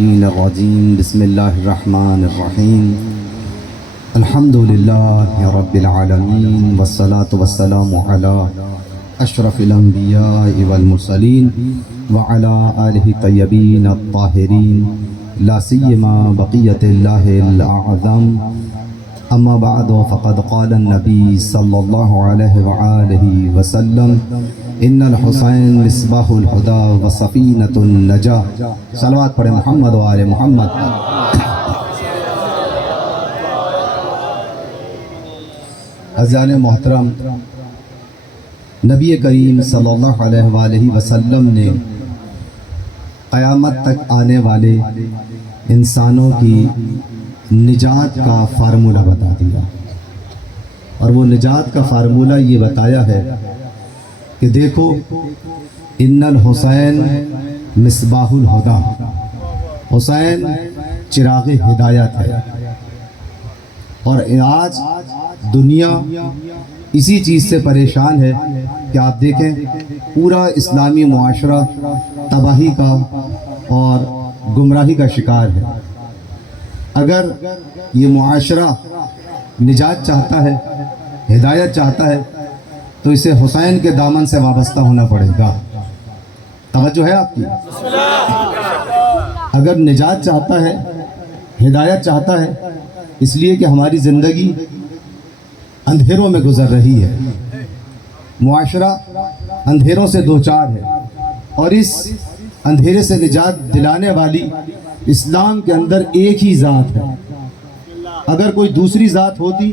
الرجیم بسم اللہ الرحمن الرحیم الحمد للہ رب العالمین والصلاة والسلام علی اشرف الانبیاء والمرسلین وعلی آلہ طیبین الطاہرین لا سیما بقیت اللہ الاعظم اما بعد فقد قال النبی صلی اللہ علیہ وآلہ وسلم ان الحسین مصباح الہدی وسفینۃ النجاۃ۔ صلوات پڑھیں محمد و آل محمد۔ عزیزان محترم، نبی کریم صلی اللہ علیہ وآلہ وسلم نے قیامت تک آنے والے انسانوں کی نجات کا فارمولہ بتا دیا، اور وہ نجات کا فارمولہ یہ بتایا ہے کہ دیکھو ان الحسین مصباح الہدی، حسین چراغ ہدایت ہے۔ اور آج دنیا اسی چیز سے پریشان ہے کہ آپ دیکھیں پورا اسلامی معاشرہ تباہی کا اور گمراہی کا شکار ہے۔ اگر یہ معاشرہ نجات چاہتا ہے، ہدایت چاہتا ہے، تو اسے حسین کے دامن سے وابستہ ہونا پڑے گا۔ توجہ ہے آپ کی؟ اگر نجات چاہتا ہے، ہدایت چاہتا ہے، اس لیے کہ ہماری زندگی اندھیروں میں گزر رہی ہے، معاشرہ اندھیروں سے دوچار ہے، اور اس اندھیرے سے نجات دلانے والی اسلام کے اندر ایک ہی ذات ہے۔ اگر کوئی دوسری ذات ہوتی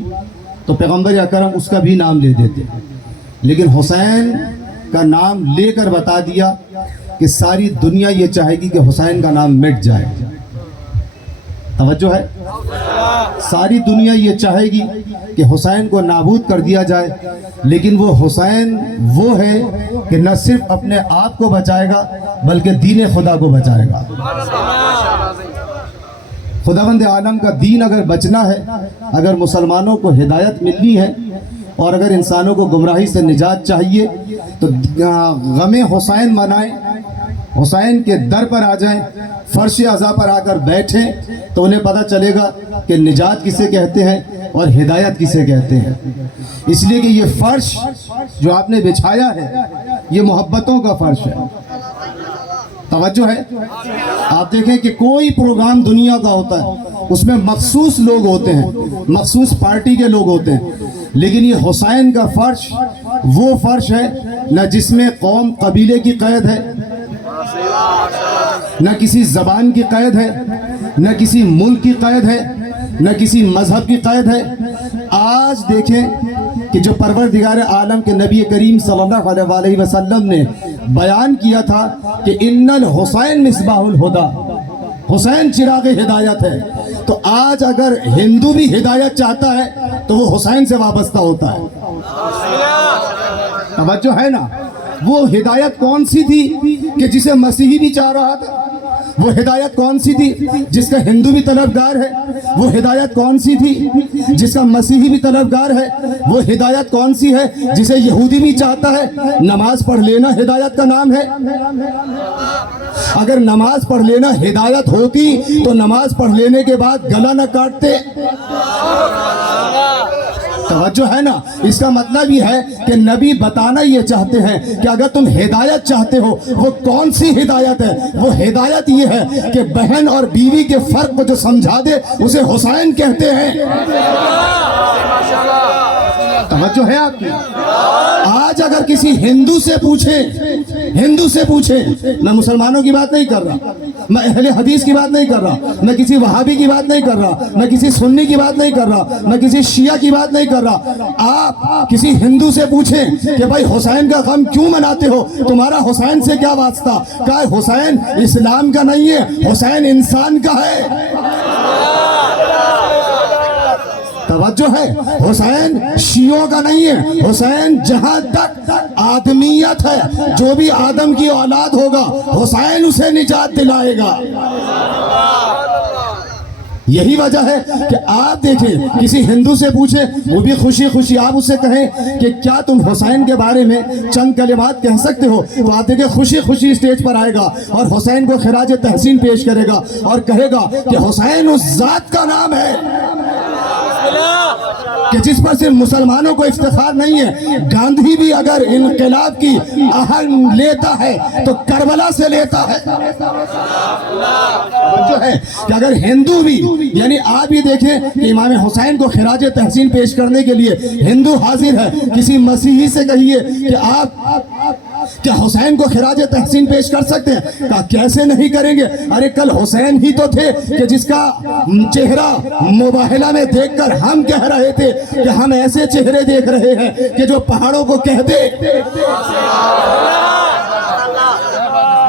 تو پیغمبر اکرم اس کا بھی نام لے دیتے، لیکن حسین کا نام لے کر بتا دیا کہ ساری دنیا یہ چاہے گی کہ حسین کا نام مٹ جائے۔ توجہ ہے؟ ساری دنیا یہ چاہے گی کہ حسین کو نابود کر دیا جائے، لیکن وہ حسین وہ ہے کہ نہ صرف اپنے آپ کو بچائے گا بلکہ دین خدا کو بچائے گا۔ خداوند عالم کا دین اگر بچنا ہے، اگر مسلمانوں کو ہدایت ملنی ہے، اور اگر انسانوں کو گمراہی سے نجات چاہیے تو غم حسین منائیں، حسین کے در پر آ جائیں، فرش عزا پر آ کر بیٹھیں، تو انہیں پتہ چلے گا کہ نجات کسے کہتے ہیں اور ہدایت کسے کہتے ہیں۔ اس لیے کہ یہ فرش جو آپ نے بچھایا ہے یہ محبتوں کا فرش ہے۔ توجہ ہے؟ آپ دیکھیں کہ کوئی پروگرام دنیا کا ہوتا ہے، اس میں مخصوص لوگ ہوتے ہیں، مخصوص پارٹی کے لوگ ہوتے ہیں، لیکن یہ حسین کا فرش وہ فرش ہے نہ جس میں قوم قبیلے کی قید ہے، نہ کسی زبان کی قید ہے، نہ کسی ملک کی قید ہے، نہ کسی مذہب کی قید ہے۔ آج دیکھیں کہ جو پروردگار عالم کے نبی کریم صلی اللہ علیہ وآلہ وسلم نے بیان کیا تھا کہ ان الحسین مصباح الہدی، حسین چراغ ہدایت ہے، تو آج اگر ہندو بھی ہدایت چاہتا ہے تو وہ حسین سے وابستہ ہوتا ہے۔ توجہ ہے نا؟ وہ ہدایت کون سی تھی کہ جسے مسیحی بھی چاہ رہا تھا؟ وہ ہدایت کون سی تھی جس کا ہندو بھی طلبگار ہے؟ وہ ہدایت کون سی تھی جس کا مسیحی بھی طلبگار ہے؟ وہ ہدایت کون سی ہے جسے یہودی بھی چاہتا ہے؟ نماز پڑھ لینا ہدایت کا نام ہے۔ اگر نماز پڑھ لینا ہدایت ہوتی تو نماز پڑھ لینے کے بعد گلا نہ کاٹتے۔ توجہ ہے نا؟ اس کا مطلب یہ ہے کہ نبی بتانا یہ چاہتے ہیں کہ اگر تم ہدایت چاہتے ہو، وہ کون سی ہدایت ہے؟ وہ ہدایت یہ ہے کہ بہن اور بیوی کے فرق کو جو سمجھا دے اسے حسین کہتے ہیں۔ توجہ ہے آپ کی؟ آج اگر کسی ہندو سے پوچھیں، میں مسلمانوں کی بات نہیں کر رہا، میں اہل حدیث کی بات نہیں کر رہا، میں کسی وہابی کی بات نہیں کر رہا، میں کسی سنی کی بات نہیں کر رہا، میں کسی شیعہ کی بات نہیں کر رہا، آپ کسی ہندو سے پوچھیں کہ بھائی حسین کا غم کیوں مناتے ہو؟ تمہارا حسین سے کیا واسطہ؟ کہا حسین اسلام کا نہیں ہے، حسین انسان کا ہے۔ توجہ ہے؟ حسین شیعوں کا نہیں ہے، حسین جہاں تک آدمیت ہے، جو بھی آدم کی اولاد ہوگا حسین اسے نجات دلائے گا۔ یہی وجہ ہے کہ آپ دیکھیں کسی ہندو سے پوچھیں وہ بھی خوشی خوشی آپ اسے کہیں کہ کیا تم حسین کے بارے میں چند کلمات کہہ سکتے ہو، تو آپ دیکھیں خوشی خوشی اسٹیج پر آئے گا اور حسین کو خراج تحسین پیش کرے گا اور کہے گا کہ حسین اس ذات کا نام ہے کہ جس پر صرف مسلمانوں کو افتخار نہیں ہے۔ گاندھی بھی اگر انقلاب کی آہنگ لیتا ہے تو کربلا سے لیتا ہے۔ جو ہے کہ اگر ہندو بھی، یعنی آپ یہ دیکھیں کہ امام حسین کو خراج تحسین پیش کرنے کے لیے ہندو حاضر ہے، کسی مسیحی سے کہیے کہ آپ کیا حسین کو خراج تحسین پیش کر سکتے ہیں؟ کہا کیسے نہیں کریں گے، ارے کل حسین ہی تو تھے کہ جس کا چہرہ مباہلہ میں دیکھ کر ہم کہہ رہے تھے کہ ہم ایسے چہرے دیکھ رہے ہیں کہ جو پہاڑوں کو کہہ دے۔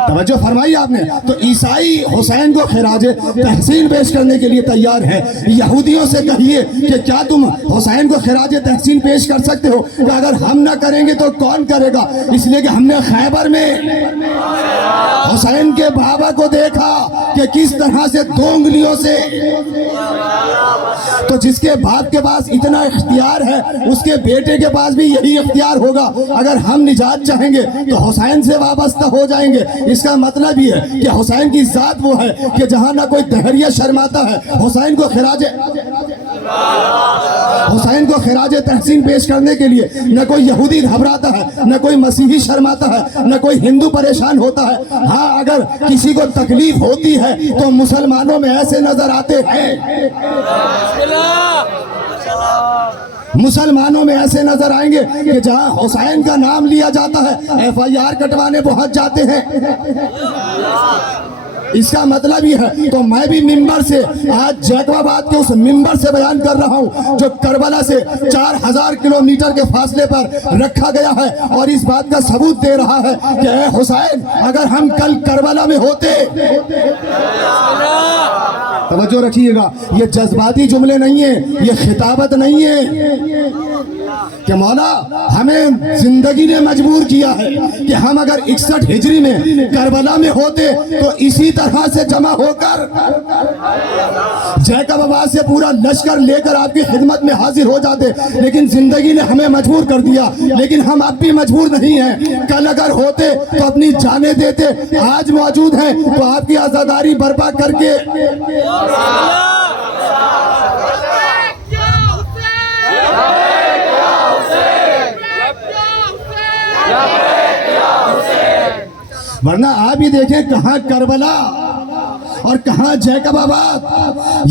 توجہ فرمائی آپ نے، تو عیسائی حسین کو خراج تحسین پیش کرنے کے لیے تیار ہے۔ یہودیوں سے کہیے کہ کیا تم حسین کو خراج تحسین پیش کر سکتے ہو؟ کہ اگر ہم نہ کریں گے تو کون کرے گا؟ اس لیے کہ ہم نے خیبر میں حسین کے بابا کو دیکھا کہ کس طرح سے دو انگلیوں سے، تو جس کے باپ کے پاس اتنا اختیار ہے اس کے بیٹے کے پاس بھی یہی اختیار ہوگا۔ اگر ہم نجات چاہیں گے تو حسین سے وابستہ ہو جائیں گے۔ اس کا مطلب یہ ہے کہ حسین کی ذات وہ ہے کہ جہاں نہ کوئی دہریہ شرماتا ہے حسین کو خراج تحسین پیش کرنے کے لیے، نہ کوئی یہودی گھبراتا ہے، نہ کوئی مسیحی شرماتا ہے، نہ کوئی ہندو پریشان ہوتا ہے۔ ہاں اگر کسی کو تکلیف ہوتی ہے تو مسلمانوں میں ایسے نظر آتے ہیں، مسلمانوں میں ایسے نظر آئیں گے کہ جہاں حسین کا نام لیا جاتا ہے ایف آئی آر کٹوانے پہنچ جاتے ہیں۔ اس کا مطلب یہ ہے، تو میں بھی ممبر سے آج جیکب آباد کے اس ممبر سے بیان کر رہا ہوں جو کربلا سے 4000 کلومیٹر کے فاصلے پر رکھا گیا ہے، اور اس بات کا ثبوت دے رہا ہے کہ اے حسین اگر ہم کل کربلا میں ہوتے، توجہ رکھیے گا، یہ جذباتی جملے نہیں ہیں، یہ خطابت نہیں ہے کہ مولا ہمیں زندگی نے مجبور کیا ہے کہ ہم اگر 61 ہجری میں کربلا میں ہوتے تو اسی طرح سے جمع ہو کر جیکب آباد سے پورا لشکر لے کر آپ کی خدمت میں حاضر ہو جاتے، لیکن زندگی نے ہمیں مجبور کر دیا۔ لیکن ہم اب بھی مجبور نہیں ہیں، کل اگر ہوتے تو اپنی جانیں دیتے، آج موجود ہیں تو آپ کی آزاداری برپا کر کے ورنہ آپ ہی دیکھیں کہاں کربلا اور کہاں جیکب آباد۔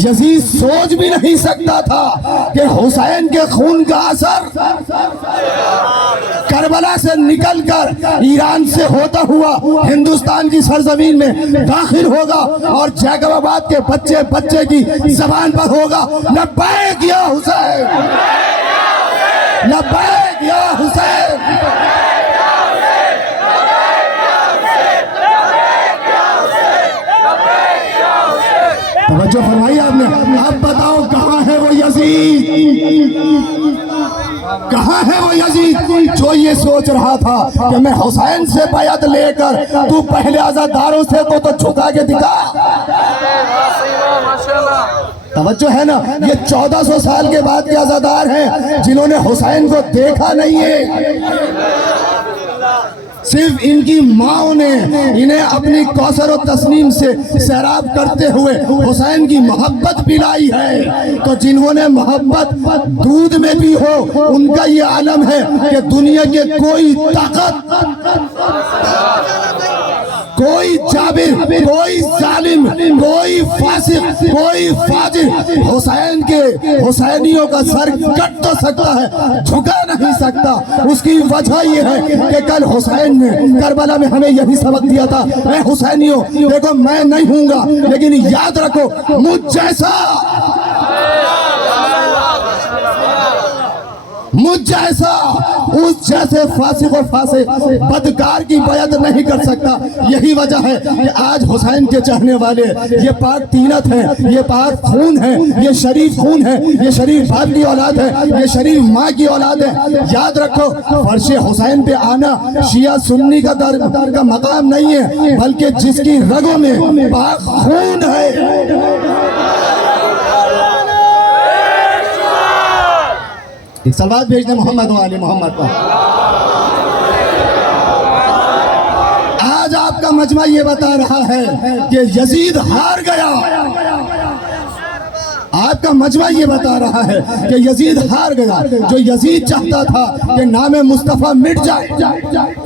یزید سوچ بھی نہیں سکتا تھا کہ حسین کے خون کا اثر کربلا سے نکل کر ایران سے ہوتا ہوا ہندوستان کی سرزمین میں داخل ہوگا اور جیکب آباد کے بچے بچے کی زبان پر ہوگا، لبیک یا حسین، لبیک یا حسین۔ توجہ فرمائی آپ نے۔ اب بتاؤ کہاں ہے وہ یزید، کہاں ہے وہ یزید جو یہ سوچ رہا تھا کہ میں حسین سے بیعت لے کر تو پہلے عزاداروں سے تو جھکا کے دکھا۔ توجہ ہے نا، یہ 1400 سال کے بعد کے عزادار ہیں جنہوں نے حسین کو دیکھا نہیں ہے، صرف ان کی ماں نے انہیں اپنی کوثر و تسنیم سے سیراب کرتے ہوئے حسین کی محبت پلائی ہے۔ تو جنہوں نے محبت دودھ میں بھی ہو ان کا یہ عالم ہے کہ دنیا کے کوئی طاقت، کوئی جابر، کوئی ظالم، کوئی فاسق، کوئی فاجر حسین کے حسینیوں کا سر کٹ تو سکتا ہے، جھکا نہیں سکتا۔ اس کی وجہ یہ ہے کہ کل حسین نے کربلا میں ہمیں یہی سبق دیا تھا، اے حسینیوں دیکھو میں نہیں ہوں گا لیکن یاد رکھو مجھ جیسا اس جیسے فاسق و فاسق بدکار کی بیعت نہیں کر سکتا۔ یہی وجہ ہے کہ آج حسین کے چاہنے والے یہ پاک تینت ہیں، یہ پاک خون ہیں، یہ شریف خون ہے، یہ شریف باپ کی اولاد ہے، یہ شریف ماں کی اولاد ہے۔ یاد رکھو فرش حسین پہ آنا شیعہ سنی کا مقام نہیں ہے، بلکہ جس کی رگوں میں پاک خون ہے ایک صلوات بھیج دیں محمد و آل محمد پر۔ آج آپ کا مجمع یہ بتا رہا ہے کہ یزید ہار گیا، آپ کا مجمع یہ بتا رہا ہے کہ یزید ہار گیا۔ جو یزید چاہتا تھا کہ نام مصطفیٰ مٹ جائے،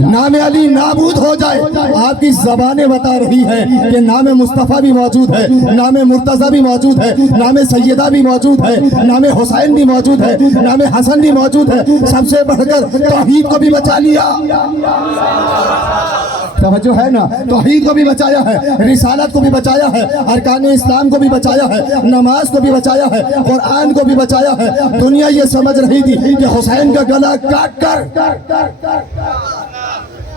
نام علی نابود ہو جائے، آپ کی زبانیں بتا رہی ہے کہ نام مصطفیٰ بھی موجود ہے، نام مرتضیٰ بھی موجود ہے، نام سیدہ بھی موجود ہے، نام حسین بھی موجود ہے، نام حسن بھی موجود ہے۔ سب سے بڑھ کر توحید کو بھی بچا لیا، توجہ ہے نا، توحید کو بھی بچایا ہے، رسالت کو بھی بچایا ہے، ارکان اسلام کو بھی بچایا ہے، نماز کو بھی بچایا ہے، قرآن کو بھی بچایا ہے۔ دنیا یہ سمجھ رہی تھی کہ حسین کا گلا کاٹ کر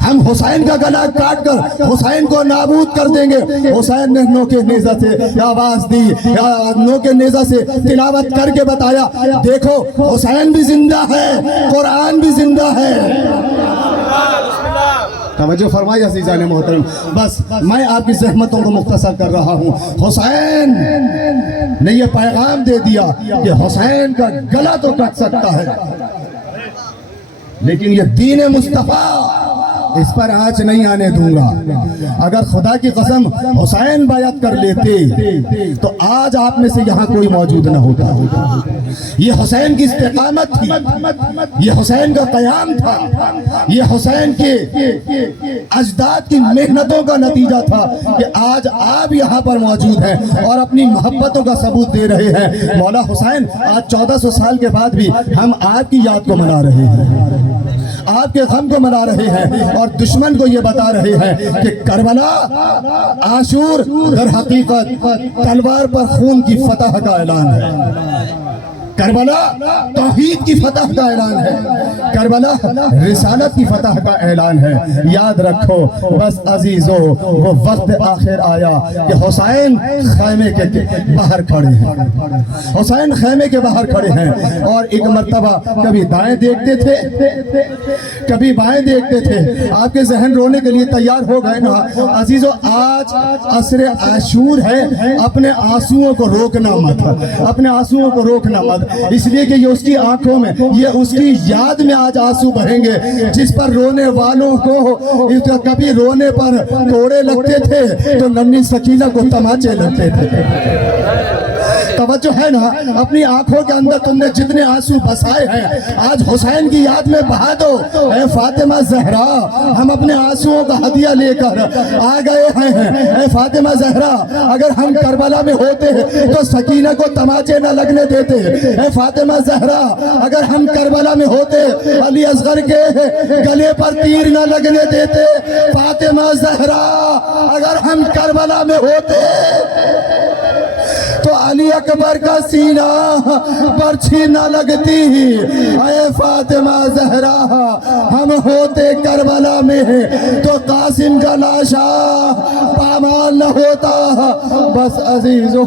ہم حسین کا گلا کاٹ کر حسین کو نابود کر دیں گے۔ حسین نے نوکے نیزہ سے آواز دی، نوکے نیزہ سے تلاوت کر کے بتایا، دیکھو حسین بھی زندہ ہے، قرآن بھی زندہ ہے۔ توجہ فرمائی عزیزان محترم، بس میں آپ کی زحمتوں کو مختصر کر رہا ہوں۔ حسین نے یہ پیغام دے دیا کہ حسین کا گلا تو کٹ سکتا ہے، لیکن یہ دین مصطفیٰ اس پر آنچ نہیں آنے دوں گا۔ اگر خدا کی قسم حسین بیعت کر لیتے تو آج آپ میں سے یہاں کوئی موجود نہ ہوتا۔ یہ حسین کی استقامت تھی، یہ حسین کا قیام تھا، یہ حسین کے اجداد کی محنتوں کا نتیجہ تھا کہ آج آپ یہاں پر موجود ہیں اور اپنی محبتوں کا ثبوت دے رہے ہیں۔ مولا حسین آج 1400 سال کے بعد بھی ہم آپ کی یاد کو منا رہے ہیں، آپ کے غم کو منا رہے ہیں، اور دشمن کو یہ بتا رہے ہیں کہ کربلا عاشور در حقیقت تلوار پر خون کی فتح کا اعلان ہے، کربلا توحید کی فتح کا اعلان ہے، کربلا رسالت کی فتح کا اعلان ہے۔ یاد رکھو بس عزیزو، وہ وقت آخر آیا کہ حسین خیمے کے باہر کھڑے ہیں، حسین خیمے کے باہر کھڑے ہیں، اور ایک مرتبہ کبھی دائیں دیکھتے تھے کبھی بائیں دیکھتے تھے۔ آپ کے ذہن رونے کے لیے تیار ہو گئے نا عزیزو؟ آج عصر عاشور ہے، اپنے آنسوؤں کو روکنا مت، اپنے آنسوؤں کو روکنا مت، اس لیے کہ یہ اس کی آنکھوں میں، یہ اس کی یاد میں آج آنسو بہیں گے، جس پر رونے والوں کو کبھی رونے پر کوڑے لگتے تھے تو ننھی سکینہ کو تماچے لگتے تھے۔ توجہ ہے نا؟ اپنی آنکھوں کے اندر تم نے جتنے آنسو بسائے ہیں آج حسین کی یاد میں بہا دو۔ اے فاطمہ زہرا، ہم اپنے آنسوؤں کا ہدیہ لے کر آ گئے ہیں۔ اے فاطمہ زہرا، اگر ہم کربلا میں ہوتے تو سکینہ کو تماچے نہ لگنے دیتے۔ اے فاطمہ زہرا، اگر ہم کربلا میں ہوتے علی اصغر کے گلے پر تیر نہ لگنے دیتے۔ فاطمہ زہرا، اگر ہم کربلا میں ہوتے تو علی اکبر کا سینہ برچھی نہ لگتی۔ اے فاطمہ زہرا، ہم ہوتے کربلا میں تو قاسم کا لاشا پامال نہ ہوتا۔ بس عزیزو،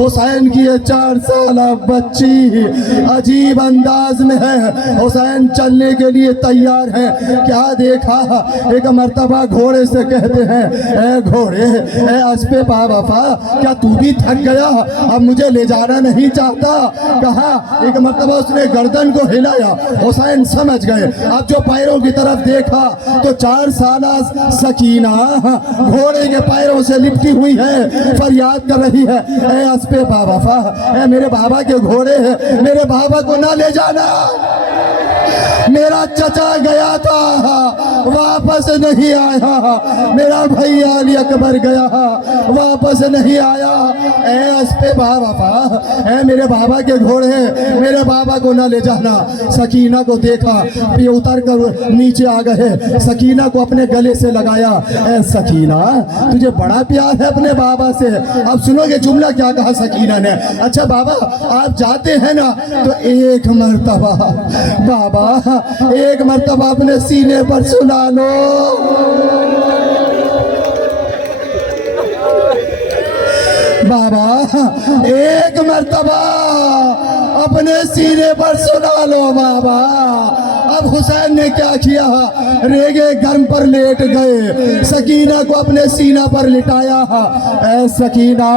حسین کی یہ 4 سالہ بچی عجیب انداز میں ہے، حسین چلنے کے لیے تیار ہے۔ کیا دیکھا؟ ایک مرتبہ گھوڑے سے کہتے ہیں، اے گھوڑے، اے اسپے با وفا، کیا تو بھی تھک گیا؟ اب مجھے لے جانا نہیں چاہتا؟ کہا۔ ایک مرتبہ اس نے گردن کو ہلایا، حسین سمجھ گئے۔ اب جو پیروں کی طرف دیکھا تو 4 سالہ سکینہ گھوڑے کے پیروں سے لپٹی ہوئی ہے، فریاد کر رہی ہے، اے اسپے با وفا، اے میرے بابا کے گھوڑے، میرے بابا کو نہ لے جانا، میرا چچا گیا تھا واپس نہیں آیا، میرا بھائی علی اکبر گیا واپس نہیں آیا۔ اے اسپے با وفا، اے میرے بابا کے گھوڑے، میرے بابا کو نہ لے جانا۔ سکینہ کو دیکھا، پھر اتر کر نیچے آ گئے، سکینہ کو اپنے گلے سے لگایا۔ اے سکینہ، تجھے بڑا پیار ہے اپنے بابا سے۔ اب سنو گے جملہ کیا کہا سکینہ نے، اچھا بابا آپ جاتے ہیں نا تو ایک مرتبہ بابا، ایک مرتبہ اپنے سینے پر سنا لو۔ بابا ایک مرتبہ اپنے سینے پر سنا لو بابا، اب حسین نے کیا کیا؟ ریگے گرم پر لیٹ گئے، سکینہ کو اپنے سینہ پر لٹایا۔ اے سکینہ،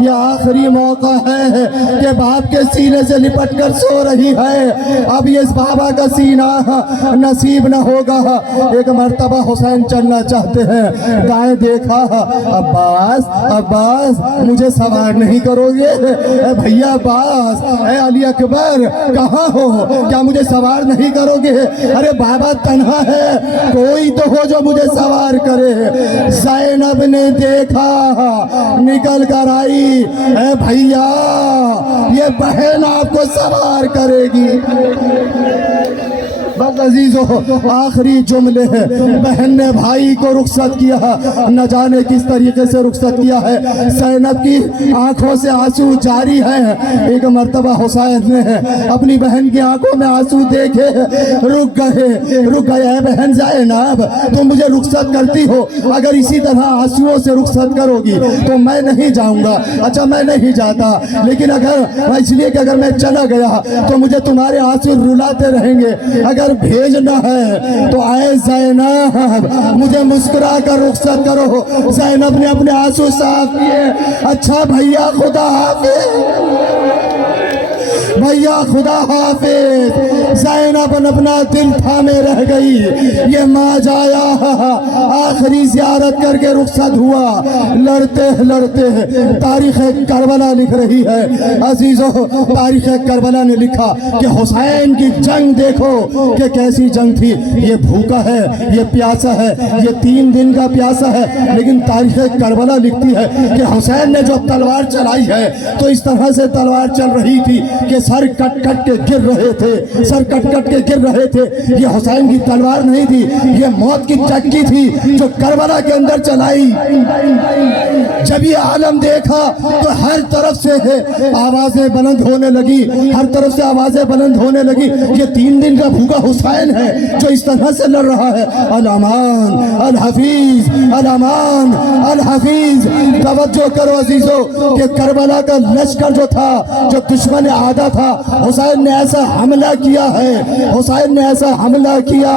یہ آخری موقع ہے کہ باپ کے سینے سے لپٹ کر سو رہی ہے، اب یہ اس بابا کا سینہ نصیب نہ ہوگا۔ ایک مرتبہ حسین چلنا چاہتے ہیں، دائیں دیکھا، عباس عباس مجھے سوار نہیں کرو گے؟ اے بھیا عباس، اے علی اکبر کہاں ہو؟ کیا مجھے سوار نہیں کرو گے؟ ارے بابا تنہا ہے، کوئی تو ہو جو مجھے سوار کرے۔ زینب نے دیکھا، نکل کر آئی، اے بھیا یہ بہن آپ کو سوار کرے گی۔ بس عزیزو، آخری جملے ہیں۔ بہن نے بھائی کو رخصت کیا، نہ جانے کس طریقے سے رخصت کیا ہے۔ زینب کی آنکھوں سے آنسو جاری ہے۔ ایک مرتبہ حسین نے اپنی بہن کی آنکھوں میں آنسو دیکھے، رک گئے۔ اے بہن زینب، تم مجھے رخصت کرتی ہو، اگر اسی طرح آنسوؤں سے رخصت کرو گی تو میں نہیں جاؤں گا۔ اچھا میں نہیں جاتا، لیکن اس لیے کہ اگر میں چلا گیا تو مجھے تمہارے آنسو رلاتے رہیں گے۔ اگر بھیجنا ہے تو اے زینب مجھے مسکرا کر رخصت کرو۔ زینب نے اپنے آنسو صاف کیے۔ اچھا بھیا خدا حافظ، بھیا خدا حافظ۔ زینب اپنا دل تھامے رہ گئی۔ یہ ماں جایا آخری زیارت کر کے رخصت ہوا۔ لڑتے لڑتے تاریخ کربلا لکھ رہی ہے۔ عزیزو، تاریخ کربلا نے لکھا کہ حسین کی جنگ دیکھو کہ کیسی جنگ تھی۔ یہ بھوکا ہے، یہ پیاسا ہے، یہ 3 دن کا پیاسا ہے، لیکن تاریخ کربلا لکھتی ہے کہ حسین نے جو تلوار چلائی ہے تو اس طرح سے تلوار چل رہی تھی کہ سر کٹ کٹ کے گر رہے تھے، سر کٹ کٹ کے گر رہے تھے۔ یہ حسین کی تلوار نہیں تھی، یہ موت کی چکی تھی جو کربلا کے اندر چلائی۔ جب یہ عالم دیکھا تو ہر طرف سے آوازیں بلند ہونے لگی، ہر طرف سے آوازیں بلند ہونے لگی۔ یہ 3 دن کا بھوکا حسین ہے جو اس طرح سے لڑ رہا ہے۔ الامان الحفیظ، الامان الحفیظ۔ توجہ کرو عزیزو کہ کربلا کا لشکر جو تھا، جو دشمن عادہ تھا، حسین نے ایسا حملہ کیا ہے، حسین نے ایسا حملہ کیا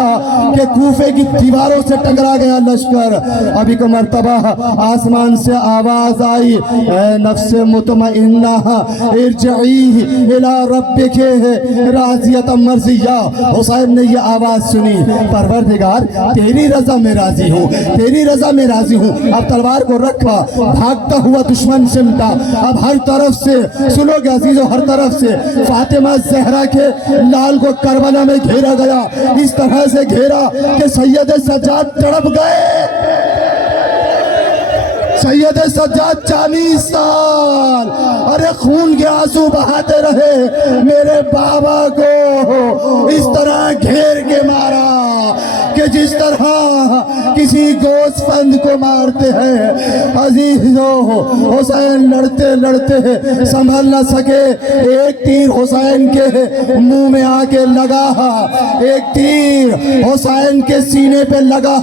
کہ کوفے کی دیواروں سے ٹکرا گیا لشکر۔ ابھی کو مرتبہ آسمان سے آواز آئی، اے نفس مطمئنہ ارجعی الی ربک راضیۃ مرضیہ۔ حسین نے یہ آواز سنی، پروردگار تیری رضا میں راضی ہوں، تیری رضا میں راضی ہوں۔ اب تلوار کو رکھا، بھاگتا ہوا دشمن سمٹا۔ اب ہر طرف سے سنو گے عزیزو، ہر طرف سے فاطمہ زہرا کے لال کو کربلا میں گھیرا گیا، اس طرح سے گھیرا کہ سید سجاد تڑپ گئے۔ سید سجاد 40 سال ارے خون کے آنسو بہاتے رہے، میرے بابا کو اس طرح گھیر کے مارا کہ جس طرح کسی گوشت فند کو مارتے ہیں۔ عزیزو، حسین لڑتے لڑتے سنبھل نہ سکے، ایک تیر حسین کے منہ میں آ کے لگا، ایک تیر حسین کے سینے پہ لگا۔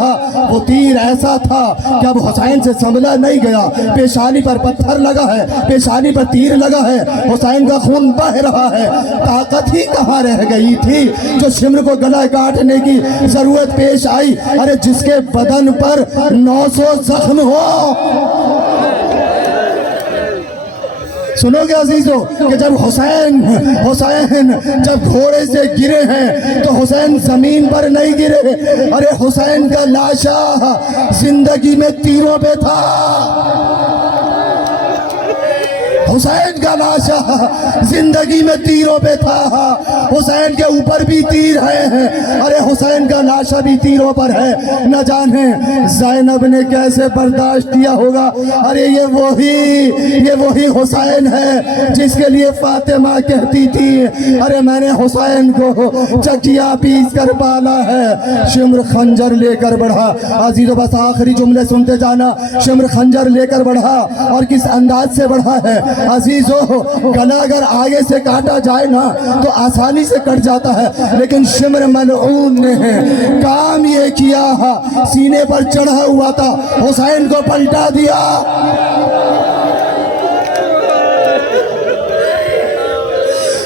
وہ تیر ایسا تھا کہ اب حسین سے سنبھلا نہیں گیا، پیشانی پر پتھر لگا ہے، پیشانی پر تیر لگا ہے، حسین کا خون بہ رہا ہے۔ طاقت ہی کہاں رہ گئی تھی جو شمر کو گلا کاٹنے کی ضرورت پیش آئی؟ ارے جس کے بدن پر 900 زخم ہو۔ سنو گے عزیزو کہ جب حسین جب گھوڑے سے گرے ہیں تو حسین زمین پر نہیں گرے، ارے حسین کا لاشا زندگی میں تیروں پہ تھا۔ حسین کا لاشا زندگی میں تیروں پہ تھا، حسین کے اوپر بھی تیر ہیں، ارے حسین کا لاشا بھی تیروں پر ہے۔ نہ جانے زینب نے کیسے برداشت کیا ہوگا۔ ارے یہ وہی حسین ہے جس کے لیے فاطمہ کہتی تھی، ارے میں نے حسین کو چکیا پیس کر پالا ہے۔ شمر خنجر لے کر بڑھا، عزیزو بس آخری جملے سنتے جانا۔ شمر خنجر لے کر بڑھا، اور کس انداز سے بڑھا ہے عزیزو، گلا اگر آگے سے کاٹا جائے نا تو آسانی سے کٹ جاتا ہے، لیکن شمر ملعون نے کام یہ کیا، سینے پر چڑھا ہوا تھا، حسین کو پلٹا دیا۔